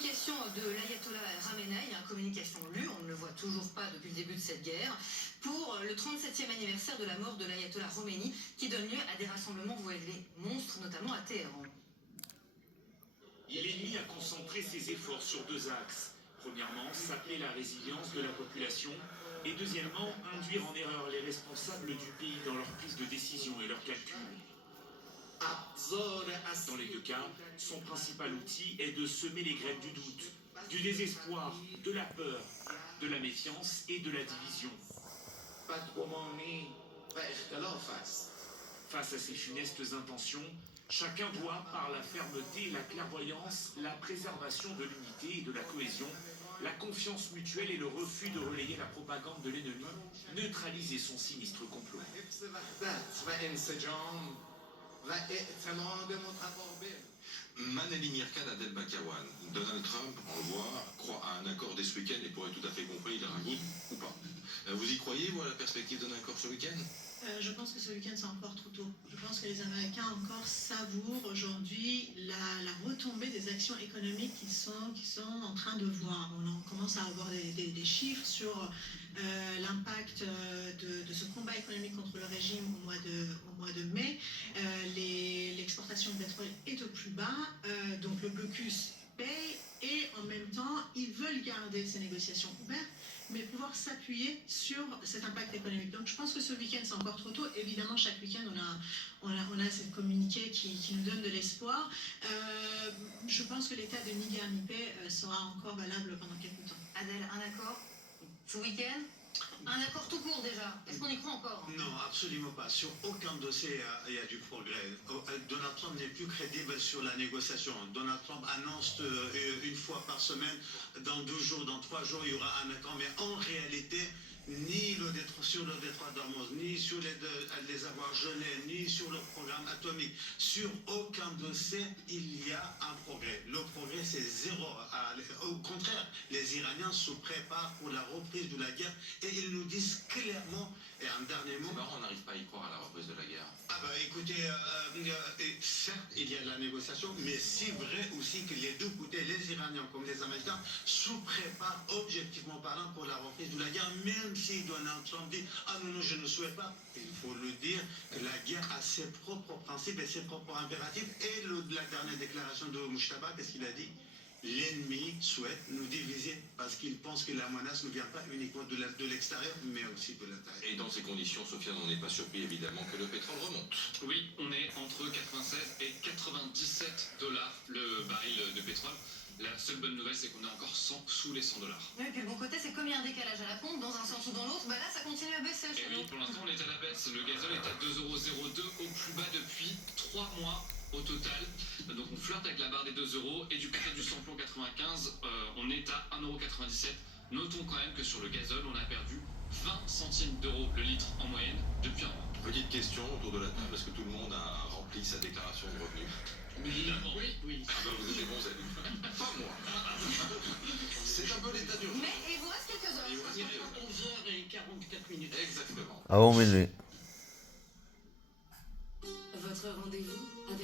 communication de l'ayatollah Khamenei, communication lue, on ne le voit toujours pas depuis le début de cette guerre, pour le 37e anniversaire de la mort de l'ayatollah Khomeini, qui donne lieu à des rassemblements voilés monstres, notamment à Téhéran. L'ennemi a concentré ses efforts sur deux axes. Premièrement, saper la résilience de la population et deuxièmement, induire en erreur les responsables du pays dans leur prise de décision et leurs calculs. Dans les deux cas, son principal outil est de semer les graines du doute, du désespoir, de la peur, de la méfiance et de la division. Face à ces funestes intentions, chacun doit, par la fermeté, la clairvoyance, la préservation de l'unité et de la cohésion, la confiance mutuelle et le refus de relayer la propagande de l'ennemi, neutraliser son sinistre complot. Manali Mirkan Adel Bakawan. Donald Trump, on le voit, croit à un accord dès ce week-end et pourrait tout à fait compris il ragoute ou pas. Vous y croyez, vous, à la perspective d'un accord ce week-end? Je pense que ce week-end, c'est encore trop tôt. Je pense que les Américains encore savourent aujourd'hui la retombée des actions économiques qu'ils sont en train de voir. On commence à avoir des chiffres sur l'impact de ce combat économique contre le régime au mois de mai. L'exportation de pétrole est au plus bas, donc le blocus paye et en même temps, ils veulent garder ces négociations ouvertes, mais pouvoir s'appuyer sur cet impact économique. Donc je pense que ce week-end, c'est encore trop tôt. Évidemment, chaque week-end, on a ces communiqués qui nous donnent de l'espoir. Je pense que l'état de ni guerre ni paix sera encore valable pendant quelques temps. Adèle, un accord ce week-end? Un accord tout court déjà. Est-ce qu'on y croit encore? Non, absolument pas. Sur aucun dossier, il y a du progrès. Donald Trump n'est plus crédible sur la négociation. Donald Trump annonce une fois par semaine, dans 2 jours, dans 3 jours, il y aura un accord. Mais en réalité, ni sur le détroit d'Ormuz, ni sur les avoirs gelés, ni sur le programme atomique. Sur aucun dossier, il y a un progrès. Le progrès, c'est zéro. Au contraire, les Iraniens se préparent pour la reprise de la guerre et ils nous disent clairement, et un dernier mot... C'est marrant, on n'arrive pas à y croire à la reprise de la guerre. Ah bah écoutez, certes, il y a la négociation, mais c'est vrai aussi que les deux côtés, les Iraniens comme les Américains, se préparent objectivement parlant pour la reprise de la guerre, même si Donald Trump dit « Ah non, je ne souhaite pas ». Il faut le dire que la guerre a ses propres principes et ses propres impératifs. Et la dernière déclaration de Mujtaba, qu'est-ce qu'il a dit? L'ennemi souhaite nous diviser parce qu'il pense que la menace ne vient pas uniquement de l'extérieur, mais aussi de l'intérieur. Et dans ces conditions, Sofiane, on n'est pas surpris évidemment que le pétrole remonte. Oui, on est entre 96 et 97 dollars le baril de pétrole. La seule bonne nouvelle, c'est qu'on est encore sous les 100 dollars. Oui, et puis le bon côté, c'est comme il y a un décalage à la pompe, dans un sens ou dans l'autre, bah là, ça continue à baisser. Et oui, pour l'instant, on est à la baisse. Le gazole est à 2,02 € au plus bas depuis 3 mois. Au total, donc on flirte avec la barre des 2 €, et du côté du samplon 95, on est à 1,97 €. Notons quand même que sur le gazole, on a perdu 20 centimes d'euros le litre en moyenne depuis un mois. Petite question autour de la table, est-ce que tout le monde a rempli sa déclaration de revenus? Évidemment. Oui. Ah ben vous êtes des bons amis. Pas moi. C'est un peu l'état d'urgence. Mais il vous reste quelques heures. Il vous reste 11h44. Exactement. أو من